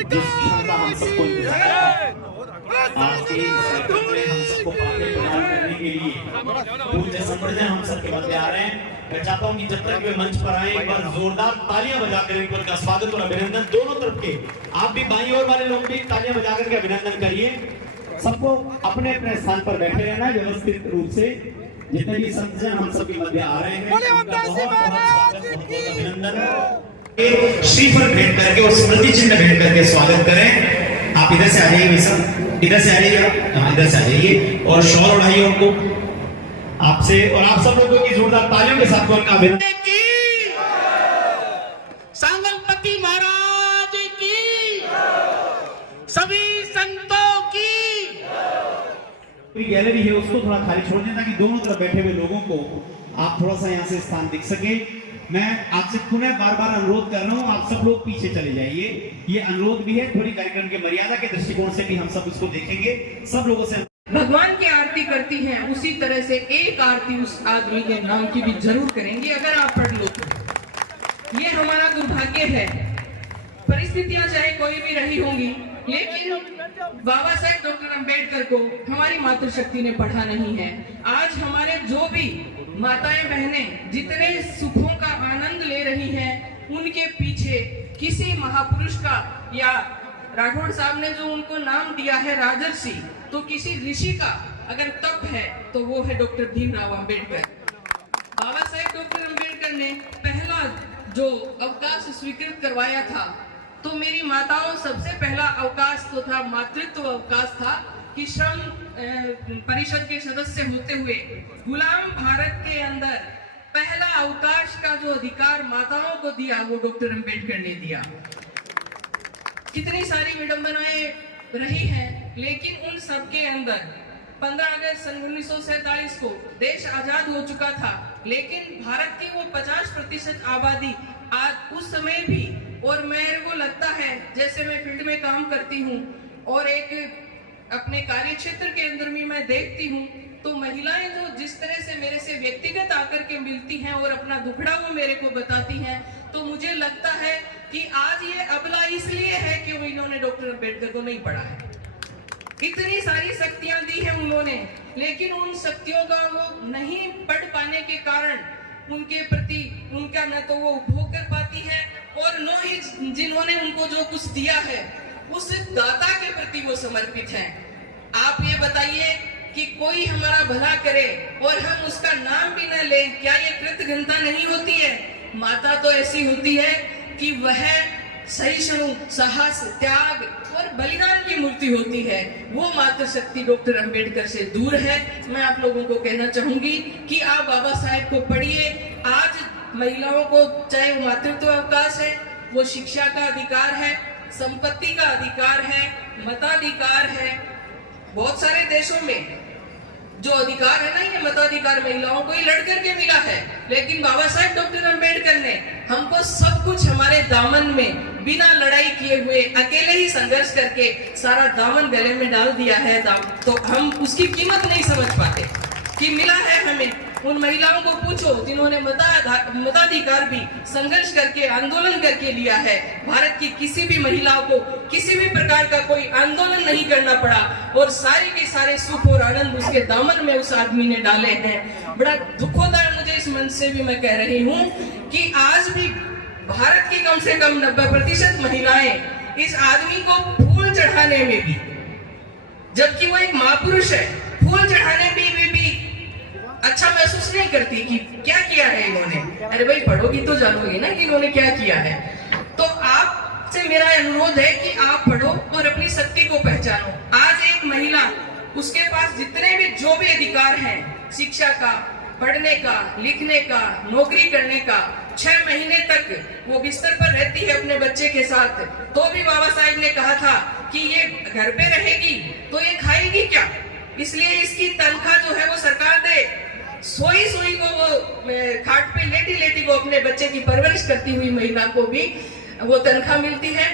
जिसकी क्षमता हम सबको आज के हम सबको प्रदान करने के लिए पूज्य संप्रदाय हम सबके मध्य आ रहे हैं। मैं चाहता हूं कि जब तक वे मंच पर आए एक बार जोरदार तालियां बजाकर इनका स्वागत और अभिनंदन दोनों तरफ के, आप भी बाईं ओर वाले लोग भी तालियां बजाकर के अभिनंदन करिए। सबको अपने अपने स्थान पर बैठे रहना व्यवस्थित रूप से। जितने भी संतजन हम सबके मध्य आ रहे हैं अभिनंदन। श्रीफल भेंट करके और स्मृति चिन्ह भेंट करके स्वागत करें। आप इधर से आ जाइए, इधर से आ जाइए, हाँ इधर से आ जाइए और शॉल उड़ाइए उनको आपसे, और आप सब लोगों की जोरदार तालियों के साथ उनका अभिनंदन। सांगलपति महाराज की, सभी संतों की। गैलरी है उसको थोड़ा खाली छोड़ दें ताकि दोनों तरफ बैठे हुए लोगों को आप थोड़ा सा यहाँ से स्थान दिख सके। मैं आपसे पुनः बार बार अनुरोध कर रहा हूँ, आप सब लोग पीछे चले जाइए। ये अनुरोध भी है, थोड़ी कार्यक्रम के मर्यादा के दृष्टिकोण से भी हम सब उसको देखेंगे। सब लोगों से भगवान की आरती करती हैं उसी तरह से एक आरती उस आदमी के नाम की भी जरूर करेंगे अगर आप पढ़ लो तो। ये हमारा दुर्भाग्य है। परिस्थितियां चाहे कोई भी रही होंगी, लेकिन बाबा साहेब डॉक्टर अंबेडकर को हमारी मातृशक्ति ने पढ़ा नहीं है। आज हमारे जो भी माताएं बहनें जितने सुखों का आनंद ले रही हैं, उनके पीछे किसी महापुरुष का, या राठौड़ साहब ने जो उनको नाम दिया है राजर्षि, तो किसी ऋषि का अगर तप है तो वो है डॉक्टर भीमराव अंबेडकर। बाबा साहेब डॉक्टर अंबेडकर ने पहला जो अवकाश स्वीकृत करवाया था, तो मेरी माताओं सबसे पहला अवकाश तो था मातृत्व अवकाश था कि श्रम परिषद के सदस्य होते हुए गुलाम भारत के अंदर पहला अवकाश का जो अधिकार माताओं को दिया वो डॉक्टर अंबेडकर ने दिया। कितनी सारी विडंबनाएं रही हैं, लेकिन उन सबके अंदर 15 अगस्त सन 1947 को देश आजाद हो चुका था, लेकिन भारत की वो 50% आबादी आज उस समय भी, और मेरे को लगता है जैसे मैं फील्ड में काम करती हूँ और एक अपने कार्य क्षेत्र के अंदर भी मैं देखती हूँ, तो महिलाएं जो जिस तरह से मेरे से व्यक्तिगत आकर के मिलती हैं और अपना दुखड़ा वो मेरे को बताती हैं, तो मुझे लगता है कि आज ये अबला इसलिए है कि वो इन्होंने डॉक्टर अंबेडकर को नहीं पढ़ा है। इतनी सारी शक्तियां दी हैं उन्होंने, लेकिन उन शक्तियों का वो नहीं पढ़ पाने के कारण उनके प्रति उनका न तो वो उपभोग कर पाती है और न ही जिन्होंने उनको जो कुछ दिया है उस दाता के प्रति वो समर्पित हैं। आप ये बताइए कि कोई हमारा भला करे और हम उसका नाम भी न लें, क्या ये कृतज्ञता नहीं होती है? माता तो ऐसी होती है कि वह सहिष्णु, साहस, त्याग और बलिदान की मूर्ति होती है। वो मातृशक्ति डॉक्टर अंबेडकर से दूर है। मैं आप लोगों को कहना चाहूंगी कि आप बाबा साहेब को पढ़िए। आज महिलाओं को चाहे वो मातृत्व अवकाश है, वो शिक्षा का अधिकार है, संपत्ति का अधिकार है, मताधिकार है। बहुत सारे देशों में जो अधिकार है ना, ये मताधिकार महिलाओं को ही लड़कर के मिला है, लेकिन बाबा साहेब डॉक्टर अंबेडकर ने हमको सब कुछ हमारे दामन में बिना लड़ाई किए हुए अकेले ही संघर्ष करके सारा दामन गले में डाल दिया है। तो हम उसकी कीमत नहीं समझ पाते कि मिला है हमें। उन महिलाओं को पूछो जिन्होंने मताधिकार भी संघर्ष करके आंदोलन करके लिया है। भारत की किसी भी महिलाओं को किसी भी प्रकार का कोई आंदोलन नहीं करना पड़ा और सारे के सारे सुख और आनंद उसके दामन में उस आदमी ने डाले हैं। बड़ा दुख होता है मुझे इस मंच से भी मैं कह रही हूँ कि आज भी भारत की कम से कम 90% महिलाएं इस आदमी को फूल चढ़ाने में भी, जबकि वो एक महापुरुष है, फूल चढ़ाने में भी अच्छा महसूस नहीं करती कि क्या किया है इन्होंने। अरे भाई पढ़ोगी तो जानोगी ना कि इन्होंने क्या किया है। तो आपसे मेरा अनुरोध है कि आप पढ़ो और अपनी शक्ति को पहचानो। आज एक महिला, उसके पास जितने भी जो भी अधिकार हैं, शिक्षा का, पढ़ने का, लिखने का, नौकरी करने का, 6 महीने तक वो बिस्तर पर रहती है अपने बच्चे के साथ, तो भी बाबा साहेब ने कहा था कि ये घर पे रहेगी तो ये खाएगी क्या, इसलिए इसकी तनख्वाह जो है वो सरकार दे। सोई सोई को वो खाट पे लेटी लेटी को अपने बच्चे की परवरिश करती हुई महिला को भी वो तनख्वाह मिलती है।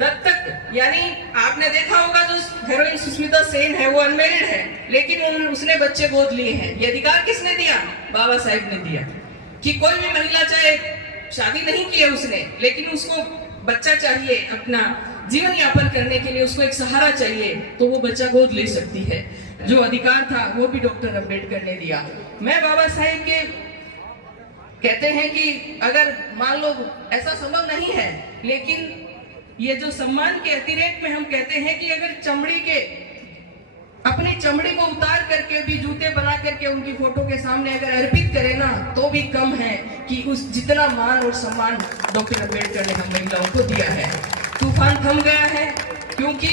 दत्तक, यानी आपने देखा होगा जो हीरोइन सुष्मिता सेन है वो अनमेरिड है, लेकिन उसने बच्चे गोद लिए हैं। ये अधिकार किसने दिया? बाबा साहेब ने दिया कि कोई भी महिला चाहे शादी नहीं की है उसने, लेकिन उसको बच्चा चाहिए, अपना जीवन यापन करने के लिए उसको एक सहारा चाहिए, तो वो बच्चा गोद ले सकती है। जो अधिकार था वो भी डॉक्टर अंबेडकर ने दिया। मैं बाबा साहेब के कहते हैं कि अगर मान लो ऐसा संभव नहीं है, लेकिन ये जो सम्मान के अतिरेक में हम कहते हैं कि अगर अपनी चमड़ी को उतार करके भी जूते बना करके उनकी फोटो के सामने अगर अर्पित करें ना, तो भी कम है कि उस जितना मान और सम्मान डॉक्टर अंबेडकर ने हम महिलाओं को दिया है। तूफान थम गया है, क्योंकि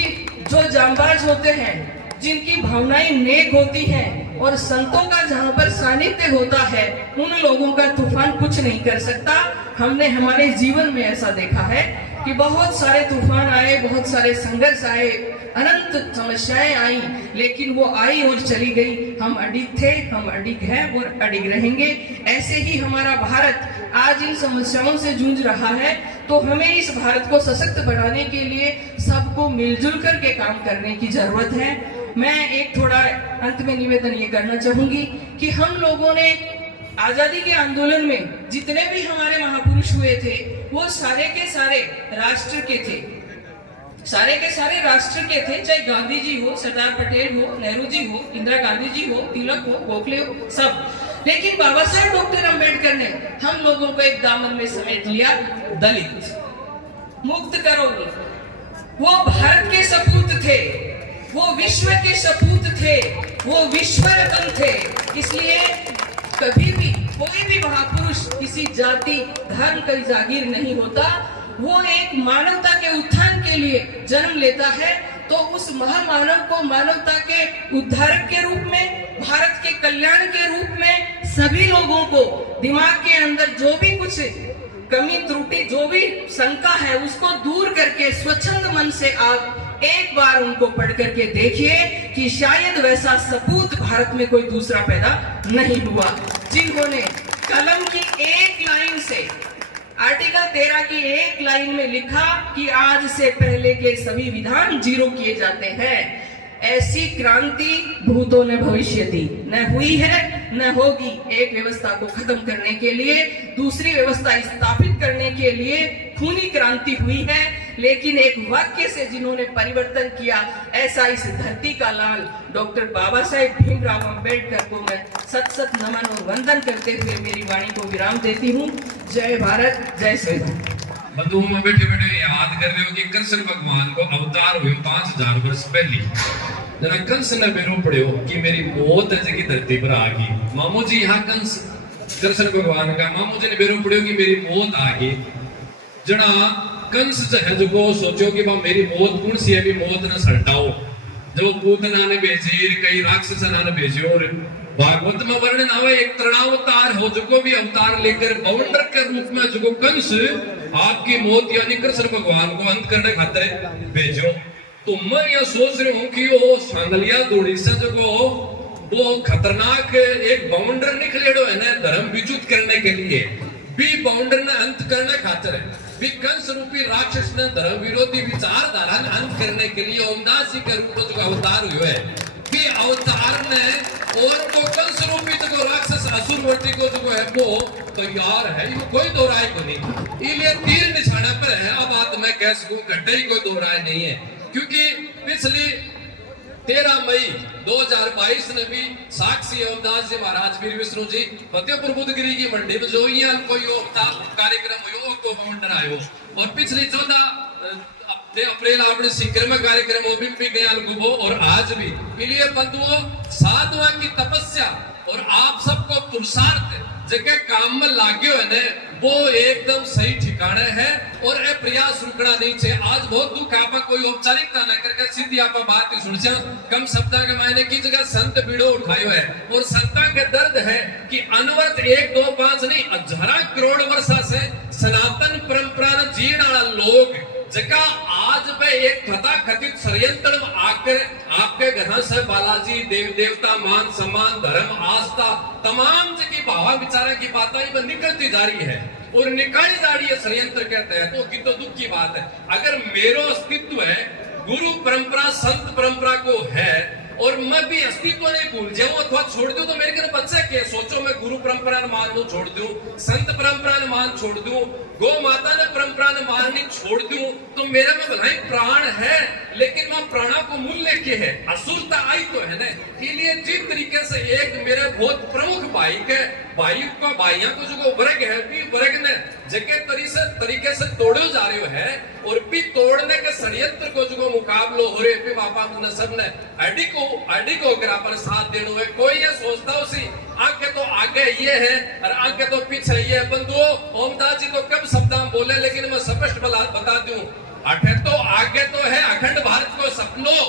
जो जांबाज होते हैं, जिनकी भावनाएं नेक होती हैं और संतों का जहां पर सानिध्य होता है, उन लोगों का तूफान कुछ नहीं कर सकता। हमने हमारे जीवन में ऐसा देखा है कि बहुत सारे तूफान आए, बहुत सारे संघर्ष आए, अनंत समस्याएं आई, लेकिन वो आई और चली गई। हम अडिग थे, हम अडिग हैं और अडिग रहेंगे। ऐसे ही हमारा भारत आज इन समस्याओं से जूझ रहा है, तो हमें इस भारत को सशक्त बनाने के लिए सबको मिलजुल कर के काम करने की जरूरत है। मैं एक थोड़ा अंत में निवेदन ये करना चाहूंगी कि हम लोगों ने आजादी के आंदोलन में जितने भी हमारे महापुरुष हुए थे, वो सारे के सारे राष्ट्र के थे, सारे के सारे राष्ट्र के थे। चाहे गांधी जी हो, सरदार पटेल हो, नेहरू जी हो, इंदिरा गांधी जी हो, तिलक हो, गोखले हो, सब। लेकिन बाबा साहेब डॉक्टर अंबेडकर ने हम लोगों को एक दामन में समेट लिया, दलित मुक्त करोगे। वो भारत के सपूत थे, वो विश्व के सपूत थे, वो विश्व रत्न थे। इसलिए कभी भी कोई भी महापुरुष किसी जाति धर्म का जागीर नहीं होता। वो एक मानवता के उत्थान के लिए जन्म लेता है, तो उस महामानव को मानवता के उद्धारक के रूप में, भारत के कल्याण के रूप में सभी लोगों को दिमाग के अंदर जो भी कुछ कमी त्रुटि, जो भी शंका है, उसको दूर करके स्वच्छंद मन से आप एक बार उनको पढ़ करके देखिए कि शायद वैसा सपूत भारत में कोई दूसरा पैदा नहीं हुआ, जिन्होंने कलम की एक लाइन से, आर्टिकल 13 की एक लाइन में लिखा कि आज से पहले के सभी विधान जीरो किए जाते हैं। ऐसी क्रांति भूतों ने भविष्य दी, न हुई है न होगी। एक व्यवस्था को खत्म करने के लिए दूसरी व्यवस्था स्थापित करने के लिए खूनी क्रांति हुई है, लेकिन एक वाक्य से जिन्होंने परिवर्तन किया, ऐसा इस धरती का लाल डॉक्टर बाबा साहेब भीमराव अंबेडकर को मैं सत सत नमन और वंदन करते हुए मेरी वाणी को विराम देती हूँ। जय भारत, जय श्री राम। बंधुओं में बैठे बैठे याद कर रहे हो कि कृष्ण भगवान को अवतार हुए 5000 वर्ष पहले। जरा कंस ने बेरो पड़े हो कि मेरी मौत है जगह धरती पर आ गई। मामू जी यहाँ कंस कृष्ण भगवान का मामू जी ने बेरो पड़े हो कि मेरी मौत आ गई। जना कंस जो है जो को सोचो कि मेरी मौत कौन सी है, भी मौत न सल्टाओ। जो पूतना ने भेजी, कई राक्षस ने भेजो, और भागवत में वर्णन आवे एक तृणावतार हो, जो भी अवतार लेकर बाउंडर के रूप में जो कंस आपकी मौत यानी कृष्ण भगवान को अंत करने खातिर भेजो। तो मैं यह सोच रही हूँ कि वो सांगलिया दूड़ी से जो वो खतरनाक एक बाउंडर निकले है ना धर्म विच्युत करने के लिए, भी बाउंडर ने अंत करने खातिर भी कंस रूपी राक्षस ने धर्म विरोधी विचारधारा ने अंत करने के लिए ओमदास जी के रूप में जो अवतार हुए है, भी अवतार ने और को कंस रूपी जो राक्षस असुरवर्ती को जो है वो तैयार है, ये कोई दो राय को नहीं। इसलिए तीर निशाना पर है। अब बात मैं कह सकूं घटे ही कोई दो राय नहीं है, क्योंकि पिछली 13 मई 2022 ने भी साक्षी ओमदास जी महाराज वीर विष्णु जी फतेहपुर बुद्धगिरी की मंडी में जो कोई कार्यक्रम हुआ को बाउंडर आयो, और पिछली 14 अप्रैल आपने सीकर में कार्यक्रम भी गया गुबो, और आज भी। इसलिए बंधुओं, साधुआ की तपस्या और आप सबको पुरुषार्थ जगह काम में लागे हुए ने वो एकदम सही ठिकाने है, और ये प्रयास रुकना नहीं चाहिए। आज बहुत दुख आपा कोई औपचारिकता न करके सीधी आपा बात ही सुन से कम शब्दा के मायने की जगह संत बीड़ो उठायो है, और संता के दर्द है कि अनवरत 1 2 5 नहीं 1000 करोड़ वर्षा से सनातन परंपरा न जीण वाला लोग जगह आज पे एक कथा कथित षड्यंत्र में आकर आपके घर से बालाजी देव देवता मान सम्मान धर्म आस्था तमाम की भावा विचारा की बातें निकलती जा रही है और निकाली जा रही है षड्यंत्र के तहत। तो कितना दुख की बात है। अगर मेरो अस्तित्व है गुरु परंपरा संत परंपरा को है, और मैं भी अस्तित्व नहीं भूल जाऊं अथवा छोड़ दूं तो मेरे घर बच्चे के सोचो मैं गुरु परंपरा ने मान लू छोड़ दूं, संत परंपरा ने मान छोड़ दूं, गौ माता ने परंपरा ने माननी छोड़ दूं तो मेरा में भलाई प्राण है लेकिन मैं प्राणा को मूल्य के है असुरता आई तो है ना। इसलिए जिस तरीके से एक मेरे बहुत प्रमुख भाई के भाई को भाइयों को जो वर्ग है भी वर्ग ने जगह तरीके से तोड़ो जा रहे है और भी तोड़ने के षड्यंत्र को जो मुकाबलो हो रहे भी बापा सब ने अडी को अगर अपन साथ देनो है कोई ये सोचता उसी आगे तो आगे ये है और आगे तो पीछे ये है। बंधुओं ओमदास जी तो कब शब्द बोले लेकिन मैं स्पष्ट बता दूं आगे तो है अखंड भारत को सपनों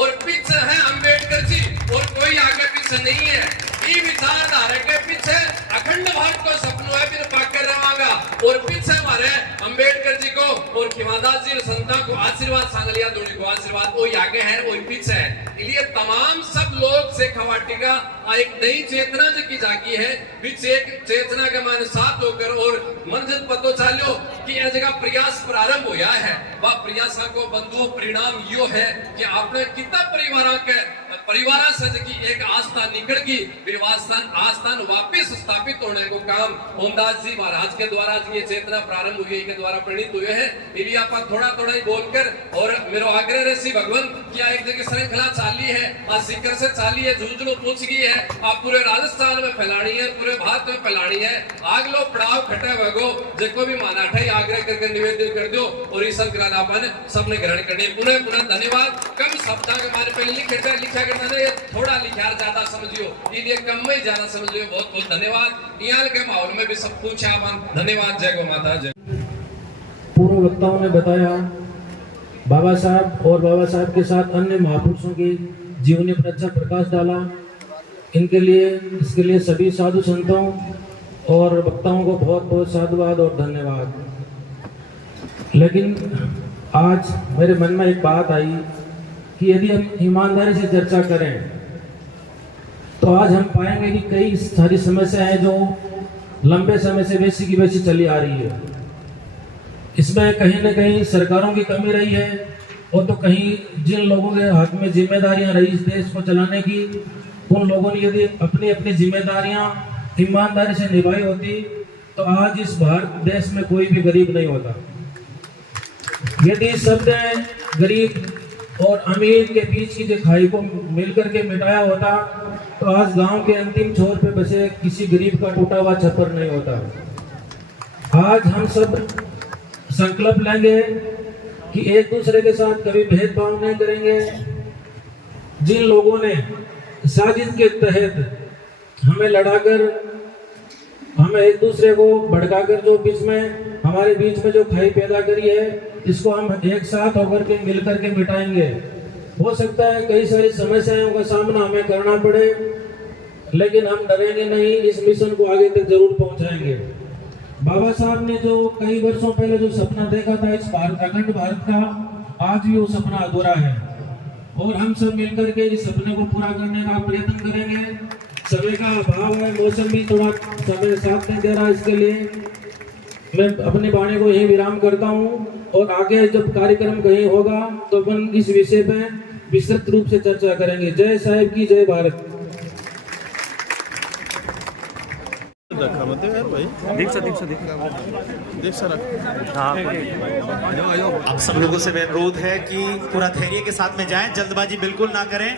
और पीछे है अंबेडकर जी और कोई आगे पीछे नहीं है। ये विचारधारा के पीछे अखंड भारत को सपनों है फिर पाकर रहेगा और पीछे हमारे अंबेडकर जी को और खिमादास जी संता को आशीर्वाद सांगलिया दोनों को आशीर्वाद वही आगे है वही पीछे है। इसलिए तमाम सब लोग से खवाटी का एक नई चेतना जो की जागी है बीच एक चेतना के मान साथ होकर और मन जब पतो चालो कि यह जगह प्रयास प्रारंभ हुआ है वह प्रयास को बंधुओं परिणाम यो है कि आपने कितना परिवार से एक आस्था निकल की आस्थान वापिस स्थापित होने को काम ओमदास जी महाराज के द्वारा ये चेतना प्रारंभ हुई के द्वारा प्रणीत हुए हैं। इसलिए आप थोड़ा ही बोलकर और मेरा आग्रह है श्री भगवान क्या एक जगह श्रृंखला चाली है आज शिखर से चाली है जूझलो पूछ गई है आप पूरे राजस्थान में फैलानी है पूरे भारत में फैलानी है आग लो पड़ाव खटे भगो जिसको भी माना था आग्रह करके निवेदन कर दो और इस संक्रांत सबने ग्रहण करनी है। पुनः धन्यवाद। कम शब्द के हमारे पहले लिखा करना है थोड़ा लिखा ज्यादा समझियो इसलिए कम में ज्यादा समझियो। बहुत बहुत धन्यवाद। यहाँ के माहौल में भी सब पूछा धन्यवाद। जय गौ माता जय। पूर्व वक्ताओं ने बताया बाबा साहब और बाबा साहब के साथ अन्य महापुरुषों की जीवनी पर अच्छा प्रकाश डाला। इसके लिए सभी साधु संतों और वक्ताओं को बहुत बहुत साधुवाद और धन्यवाद। लेकिन आज मेरे मन में एक बात आई कि यदि हम ईमानदारी से चर्चा करें तो आज हम पाएंगे कि कई सारी समस्याएं हैं जो लंबे समय से वैसी की वैसी चली आ रही है। इसमें कहीं न कहीं सरकारों की कमी रही है और तो कहीं जिन लोगों के हाथ में जिम्मेदारियां रही इस देश को चलाने की उन लोगों ने यदि अपनी अपनी जिम्मेदारियां ईमानदारी से निभाई होती तो आज इस भारत देश में कोई भी गरीब नहीं होता। यदि शब्द गरीब और अमीर के बीच की जो खाई को मिलकर के मिटाया होता तो आज गांव के अंतिम छोर पे बसे किसी गरीब का टूटा हुआ छप्पर नहीं होता। आज हम सब संकल्प लेंगे कि एक दूसरे के साथ कभी भेदभाव नहीं करेंगे। जिन लोगों ने साजिश के तहत हमें लड़ाकर हमें एक दूसरे को भड़काकर जो हमारे बीच में जो खाई पैदा करी है इसको हम एक साथ होकर के मिलकर के मिटाएंगे। हो सकता है कई सारी समस्याओं का सामना हमें करना पड़े लेकिन हम डरेंगे नहीं, इस मिशन को आगे तक जरूर पहुंचाएंगे। बाबा साहब ने जो कई वर्षों पहले जो सपना देखा था इस अखंड भारत का, आज भी वो सपना अधूरा है और हम सब मिलकर के इस सपने को पूरा करने का प्रयत्न करेंगे। समय का अभाव है, मौसम भी थोड़ा समय साथ नहीं दे रहा, इसके लिए मैं अपनी वाणी को यही विराम करता हूँ और आगे जब कार्यक्रम कहीं होगा तो अपन इस विषय पे विस्तृत रूप से चर्चा करेंगे। जय साहिब की जय भारत। अब सब लोगों से अनुरोध है कि पूरा धैर्य के साथ में जाएं, जल्दबाजी बिल्कुल ना करें।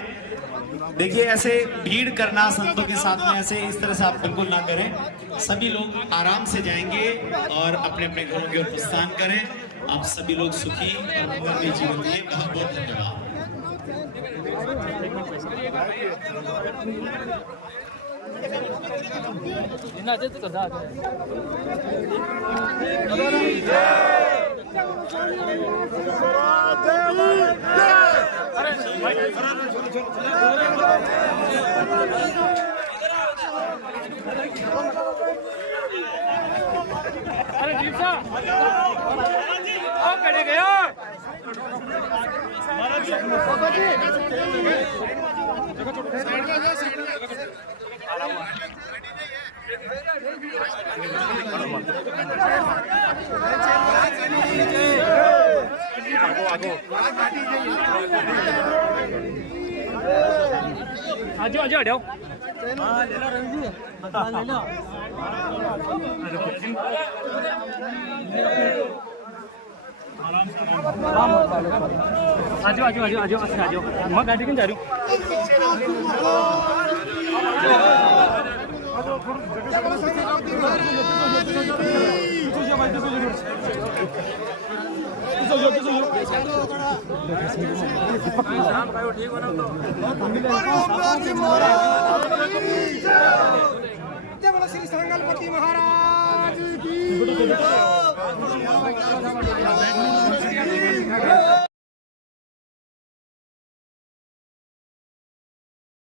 देखिए ऐसे भीड़ करना संतों के साथ में ऐसे इस तरह से आप बिल्कुल ना करें। सभी लोग आराम से जाएंगे और अपने अपने घरों की ओर प्रस्थान करें। आप सभी लोग सुखी और मंगलमय जीवन जिए। बहुत बहुत धन्यवाद। अरे दीपसा आओ कड़े गया आगो आजो आजो हटाओ आजो आजो आजो आजो आजो मैं गाड़ी क्यों जा रही हूँ श्री संगलपति महाराज की